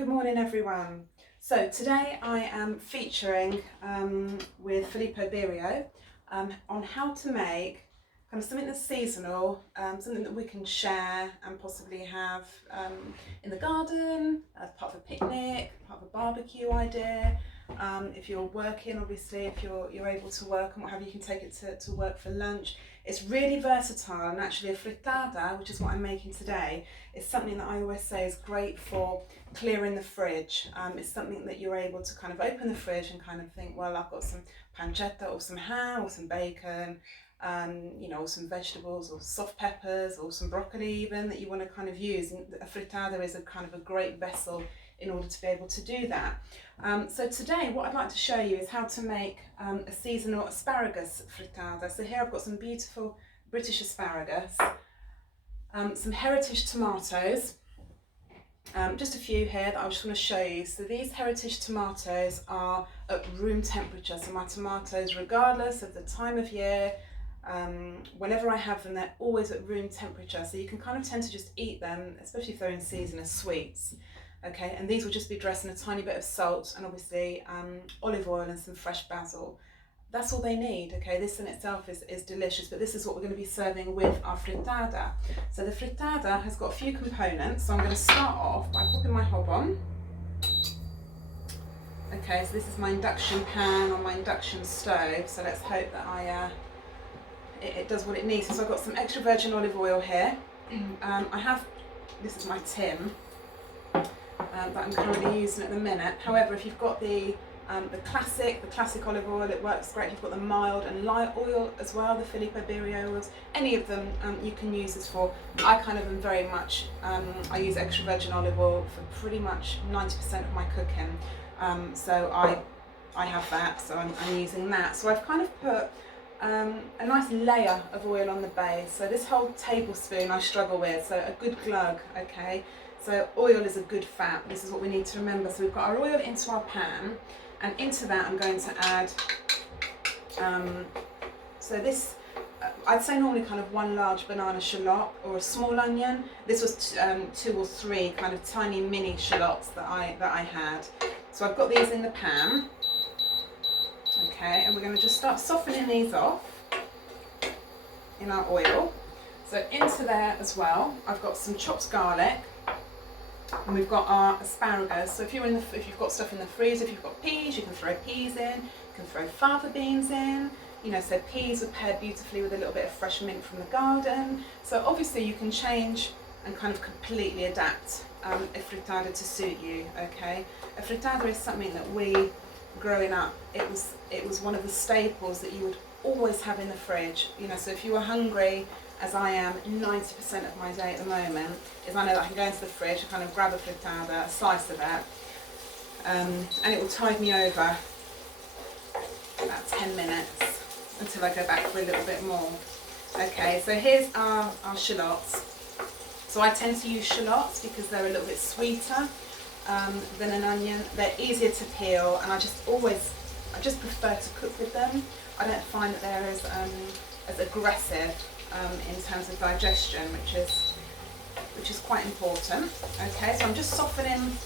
Good morning everyone. So today I am featuring with Filippo Berio on how to make kind of something that's seasonal, something that we can share and possibly have in the garden as part of a picnic, part of a barbecue idea. If you're working, obviously, if you're able to work and what have you, you can take it to work for lunch. It's really versatile, and actually a frittata, which is what I'm making today, is something that I always say is great for clearing the fridge. It's something that you're able to kind of open the fridge and kind of think, well, I've got some pancetta or some ham or some bacon, or some vegetables or soft peppers or some broccoli even that you want to kind of use. And a frittata is a kind of a great vessel in order to be able to do that. So today what I'd like to show you is how to make a seasonal asparagus frittata. So here I've got some beautiful British asparagus, some heritage tomatoes, just a few here that I just want to show you. So these heritage tomatoes are at room temperature. So my tomatoes, regardless of the time of year, whenever I have them, they're always at room temperature. So you can kind of tend to just eat them, especially if they're in season, as sweets. Okay, and these will just be dressed in a tiny bit of salt and obviously olive oil and some fresh basil. That's all they need. Okay, this in itself is delicious, but this is what we're going to be serving with our frittata. So the frittata has got a few components, so I'm going to start off by popping my hob on. Okay, so this is my induction pan on my induction stove, so let's hope that it does what it needs. So I've got some extra virgin olive oil here. This is my tin that I'm currently using at the minute. However, if you've got the classic olive oil, it works great. You've got the mild and light oil as well, the Filippo Berio oils. Any of them you can use this for. I kind of am very much, I use extra virgin olive oil for pretty much 90% of my cooking. So I have that, so I'm using that. So I've kind of put a nice layer of oil on the base. So this whole tablespoon I struggle with, so a good glug, okay? So oil is a good fat. This is what we need to remember. So we've got our oil into our pan, and into that I'm going to add, I'd say normally kind of one large banana shallot or a small onion. This was 2 or 3 kind of tiny mini shallots that I had. So I've got these in the pan. Okay, and we're going to just start softening these off in our oil. So into there as well, I've got some chopped garlic, and we've got our asparagus. So if you've got stuff in the freezer, if you've got peas, you can throw peas in. You can throw fava beans in. So peas would pair beautifully with a little bit of fresh mint from the garden. So obviously you can change and kind of completely adapt a frittata to suit you. Okay, a frittata is something that we, growing up, it was one of the staples that you would always have in the fridge. So if you were hungry, as I am 90% of my day at the moment, is I know that I can go into the fridge and kind of grab a frittata, a slice of it, and it will tide me over about 10 minutes until I go back for a little bit more. Okay, so here's our shallots. So I tend to use shallots because they're a little bit sweeter than an onion. They're easier to peel, and I just prefer to cook with them. I don't find that they're as aggressive in terms of digestion, which is quite important. Okay, so I'm just softening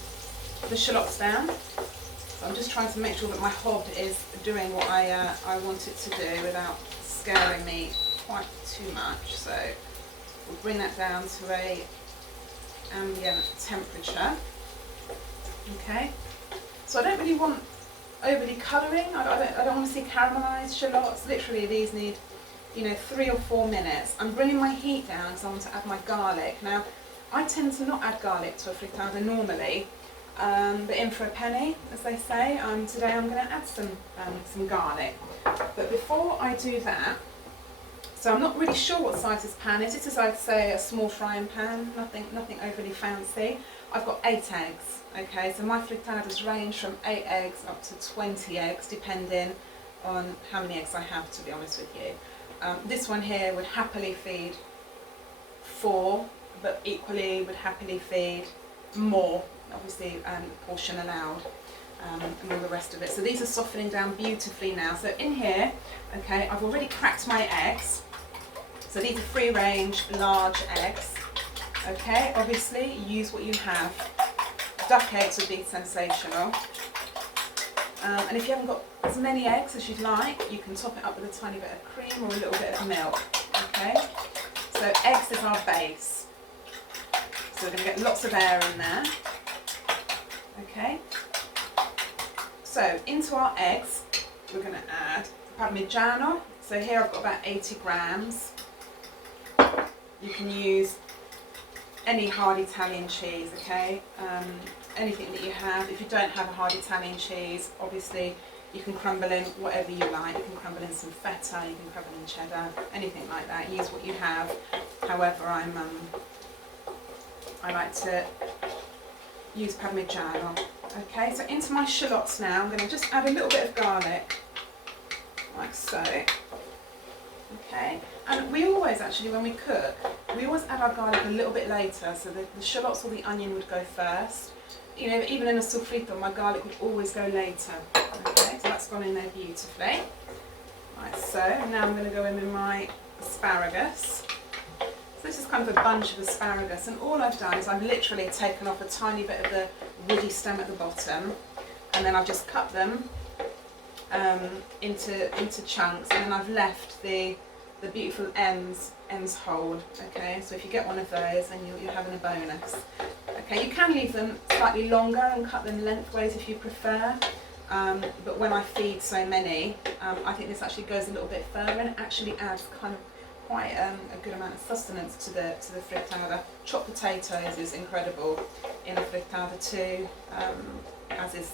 the shallots down. So I'm just trying to make sure that my hob is doing what I want it to do without scaring me quite too much. So we'll bring that down to a ambient temperature. Okay, so I don't really want overly colouring. I don't want to see caramelised shallots. Literally these need 3 or 4 minutes. I'm bringing my heat down because I want to add my garlic. Now, I tend to not add garlic to a frittata normally, but in for a penny, as they say. Today I'm going to add some garlic. But before I do that, so I'm not really sure what size this pan is. This is, I'd say, a small frying pan, nothing overly fancy. I've got 8 eggs. Okay, so my frittatas range from 8 eggs up to 20 eggs, depending on how many eggs I have, to be honest with you. This one here would happily feed 4, but equally would happily feed more, obviously portion allowed, and all the rest of it. So these are softening down beautifully now. So in here, okay, I've already cracked my eggs. So these are free range large eggs. Okay, obviously use what you have. duck eggs would be sensational. And if you haven't got as many eggs as you'd like, you can top it up with a tiny bit of cream or a little bit of milk. Okay, so eggs is our base. So we're going to get lots of air in there. Okay, so into our eggs, we're going to add Parmigiano. So here I've got about 80 grams. You can use any hard Italian cheese, okay? Anything that you have. If you don't have a hard Italian cheese, obviously you can crumble in whatever you like. You can crumble in some feta, you can crumble in cheddar, anything like that. Use what you have. However, I like to use Parmigiano. Okay, so into my shallots now, I'm going to just add a little bit of garlic, like so. Okay, and we always actually, when we cook, we always add our garlic a little bit later, so the shallots or the onion would go first. You know, even in a sofrito, my garlic would always go later. Okay, so that's gone in there beautifully. Like so, now I'm going to go in with my asparagus. So this is kind of a bunch of asparagus, and all I've done is I've literally taken off a tiny bit of the woody stem at the bottom, and then I've just cut them into chunks, and then I've left the beautiful ends whole. Okay, so if you get one of those, then you're having a bonus. Okay, you can leave them slightly longer and cut them lengthways if you prefer, but when I feed so many, I think this actually goes a little bit further and actually adds kind of quite a good amount of sustenance to the frittata. Chopped potatoes is incredible in a frittata too, as is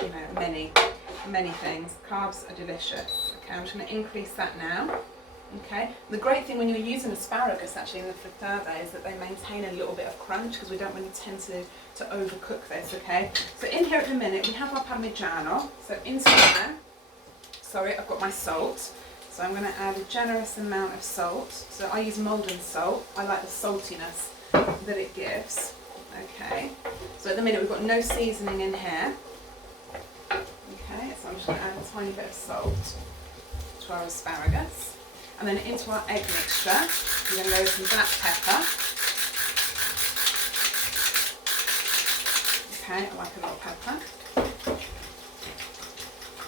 you know many things. Carbs are delicious. Okay, I'm just going to increase that now. Okay, the great thing when you're using asparagus actually in the frittata is that they maintain a little bit of crunch, because we don't really tend to overcook this. Okay, so in here at the minute we have our Parmigiano. So into there, sorry, I've got my salt. So I'm going to add a generous amount of salt. So I use Maldon salt. I like the saltiness that it gives. Okay, so at the minute we've got no seasoning in here. Okay, so I'm just going to add a tiny bit of salt to our asparagus. And then into our egg mixture, we're going to go with some black pepper. Okay, I like a lot of pepper.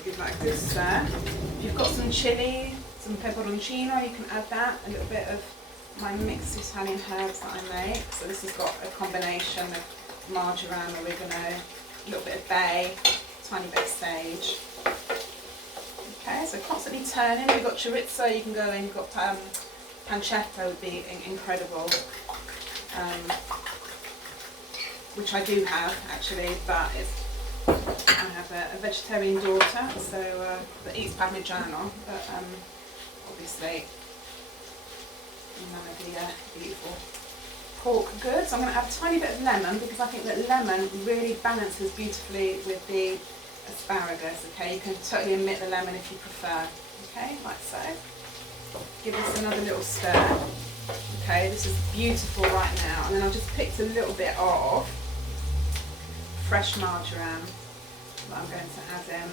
Give that a good stir. If you've got some chilli, some peperoncino, you can add that. A little bit of my mixed Italian herbs that I make. So this has got a combination of marjoram, oregano, a little bit of bay, a tiny bit of sage. Okay, so constantly turning. We've got chorizo, you can go in, you've got pancetta would be incredible, which I do have actually, but I have a vegetarian daughter, so that eats Parmigiano, but obviously none of the beautiful pork goods. I'm going to add a tiny bit of lemon, because I think that lemon really balances beautifully with the asparagus. Okay, you can totally omit the lemon if you prefer. Okay, like so. Give this another little stir. Okay, this is beautiful right now. And then I've just picked a little bit of fresh marjoram that I'm going to add in.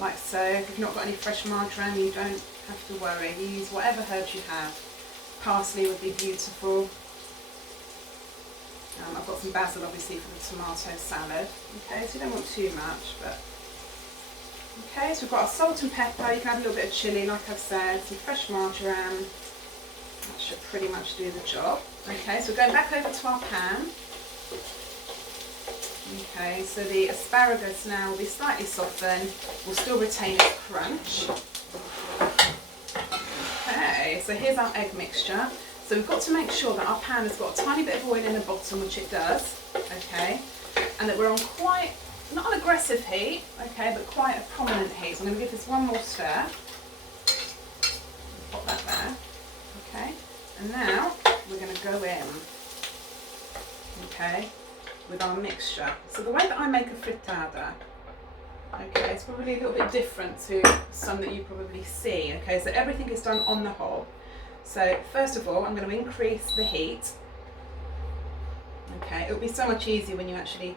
Like so. If you've not got any fresh marjoram, you don't have to worry. You use whatever herbs you have. Parsley would be beautiful. I've got some basil obviously for the tomato salad. Okay, so you don't want too much, but okay, so we've got our salt and pepper. You can add a little bit of chilli, like I've said, some fresh marjoram. That should pretty much do the job. Okay, so we're going back over to our pan. Okay, so the asparagus now will be slightly softened. We'll still retain its crunch. Okay, so here's our egg mixture. So we've got to make sure that our pan has got a tiny bit of oil in the bottom, which it does, okay, and that we're on quite, not an aggressive heat, okay, but quite a prominent heat. So I'm going to give this one more stir. Pop that there, okay, and now we're going to go in, okay, with our mixture. So the way that I make a frittata, okay, it's probably a little bit different to some that you probably see, okay, so everything is done on the hob. So first of all, I'm going to increase the heat. Okay, it'll be so much easier when you actually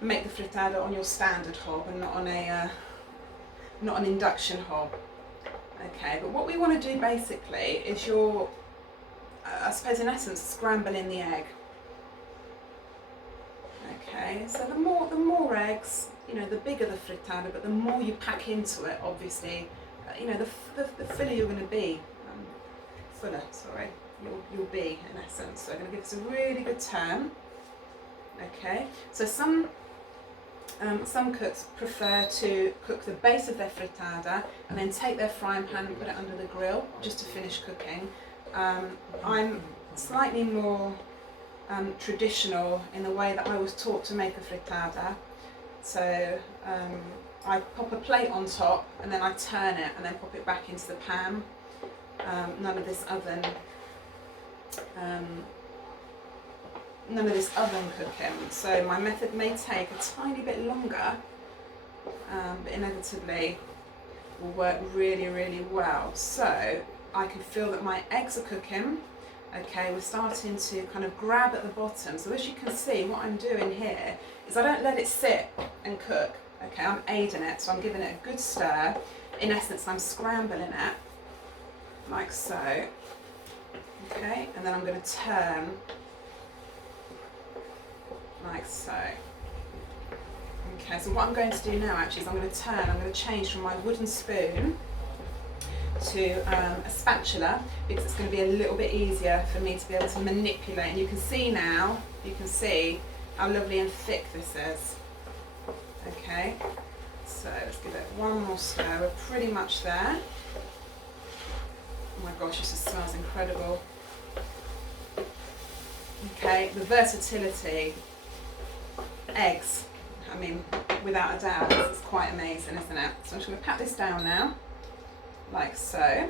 make the frittata on your standard hob and not on an induction hob. Okay, but what we want to do basically is I suppose in essence, scrambling the egg. Okay, so the more eggs, you know, the bigger the frittata, but the more you pack into it, obviously, you know, the fuller you're going to be. You'll be in essence. So I'm going to give this a really good turn. Okay, so some cooks prefer to cook the base of their frittata and then take their frying pan and put it under the grill just to finish cooking. I'm slightly more traditional in the way that I was taught to make a frittata. So I pop a plate on top and then I turn it and then pop it back into the pan. None of this oven cooking. So my method may take a tiny bit longer, but inevitably will work really, really well. So I can feel that my eggs are cooking. Okay, we're starting to kind of grab at the bottom. So as you can see, what I'm doing here is I don't let it sit and cook. Okay, I'm aiding it, so I'm giving it a good stir. In essence, I'm scrambling it, like so. Okay, and then I'm going to turn, like so. Okay, so what I'm going to do now actually is I'm going to change from my wooden spoon to a spatula, because it's going to be a little bit easier for me to be able to manipulate. And you can see now, how lovely and thick this is. Okay, so let's give it one more stir. We're pretty much there. Oh my gosh, this just smells incredible. Okay, the versatility, eggs, I mean, without a doubt, this is quite amazing, isn't it? So I'm just going to pat this down now, like so.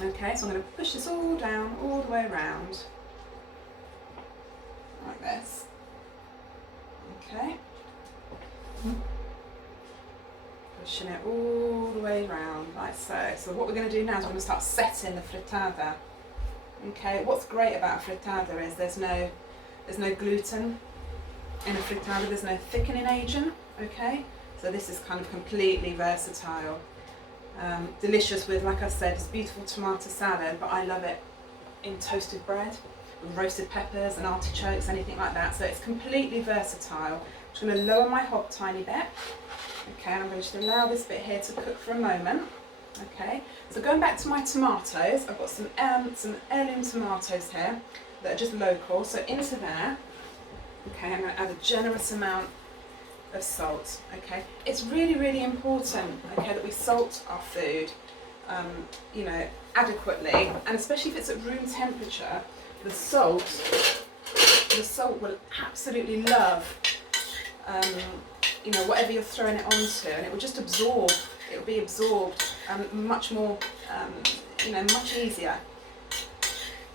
Okay, so I'm going to push this all down, all the way around, like this. Okay. Pushing it all the way around, like so. So what we're going to do now is we're going to start setting the frittata. Okay, what's great about a frittata is there's no gluten in a frittata, there's no thickening agent. Okay, so this is kind of completely versatile. Delicious with, like I said, it's beautiful tomato salad, but I love it in toasted bread with roasted peppers and artichokes, anything like that. So it's completely versatile. I'm just going to lower my hob a tiny bit. Okay, and I'm going to just allow this bit here to cook for a moment. Okay, so going back to my tomatoes, I've got some heirloom tomatoes here that are just local. So into there, okay, I'm going to add a generous amount of salt. Okay, it's really, really important, okay, that we salt our food, you know, adequately, and especially if it's at room temperature. The salt will absolutely love, you know, whatever you're throwing it onto, and it will just absorb. It will be absorbed much more, you know, much easier.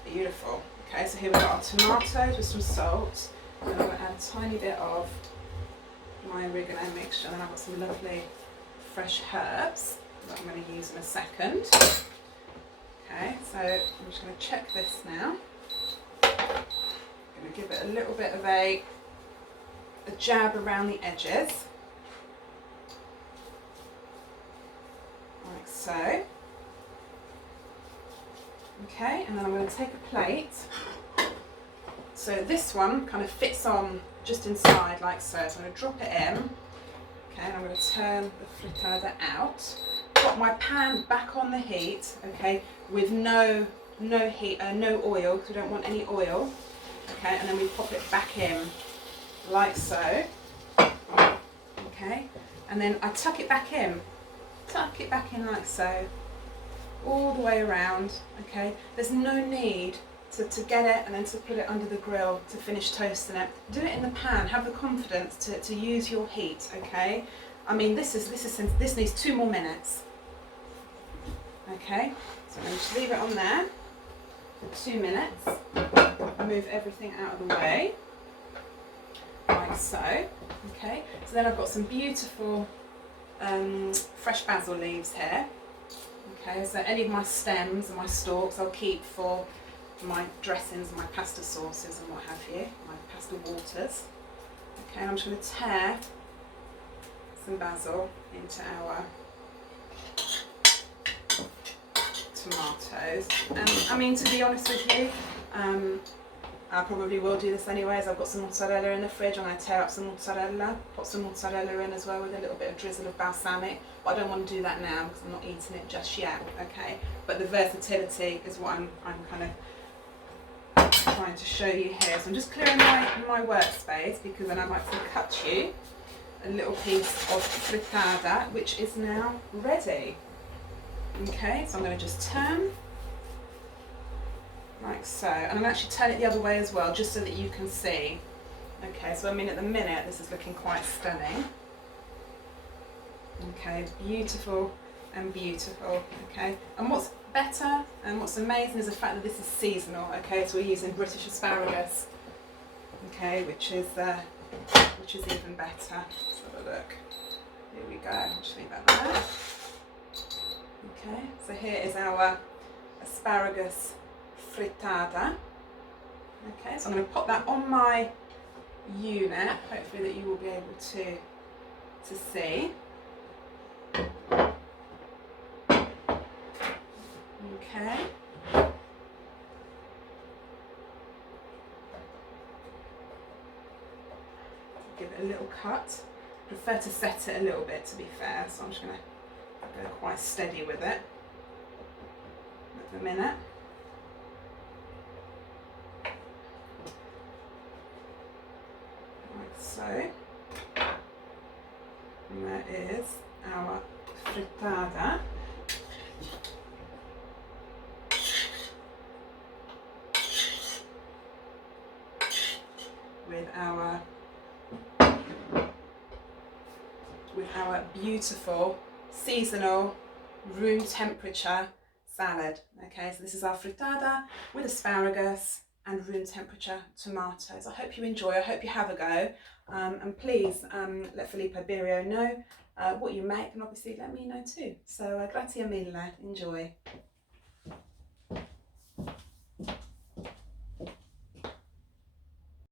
Beautiful. Okay, so here we've got our tomatoes with some salt, and I'm going to add a tiny bit of my oregano mixture, and then I've got some lovely fresh herbs that I'm going to use in a second. Okay, so I'm just going to check this now. I'm going to give it a little bit of a jab around the edges, like so. Okay, and then I'm going to take a plate. So this one kind of fits on just inside, like so. So I'm going to drop it in. Okay, and I'm going to turn the frittata out. Put my pan back on the heat. Okay, with no heat, no oil, because we don't want any oil. Okay, and then we pop it back in, like so. Okay, and then I tuck it back in. Tuck it back in like so, all the way around. Okay, there's no need to get it and then to put it under the grill to finish toasting it. Do it in the pan. Have the confidence to use your heat. Okay, I mean this needs 2 more minutes. Okay, so I'm going to just leave it on there for 2 minutes. Move everything out of the way, like so. Okay, so then I've got some beautiful fresh basil leaves here. Okay, so any of my stems and my stalks I'll keep for my dressings and my pasta sauces and what have you, my pasta waters. Okay, and I'm just going to tear some basil into our tomatoes. And I mean, to be honest with you, I probably will do this anyways. I've got some mozzarella in the fridge. I'm going to tear up some mozzarella, put some mozzarella in as well with a little bit of drizzle of balsamic. But I don't want to do that now because I'm not eating it just yet, okay? But the versatility is what I'm kind of trying to show you here. So I'm just clearing my workspace because then I'd like to cut you a little piece of frittata, which is now ready. Okay, so I'm going to just turn like so, and I'm going to actually turn it the other way as well, just so that you can see. Okay, so I mean at the minute this is looking quite stunning. Okay, beautiful and beautiful. Okay, and what's better and what's amazing is the fact that this is seasonal. Okay, so we're using British asparagus. Okay, which is even better. Let's have a look. Here we go. I'll just leave that there. Okay, so here is our asparagus frittata. Okay, so I'm going to pop that on my unit, hopefully that you will be able to see. Okay. Give it a little cut. I prefer to set it a little bit, to be fair, so I'm just going to go quite steady with it at the minute. Like so. And there is our frittata. With our beautiful seasonal room temperature salad. Okay, so this is our frittata with asparagus and room temperature tomatoes. I hope you enjoy, I hope you have a go, and please let Filippo Berio know what you make, and obviously let me know too. So grazie mille, enjoy.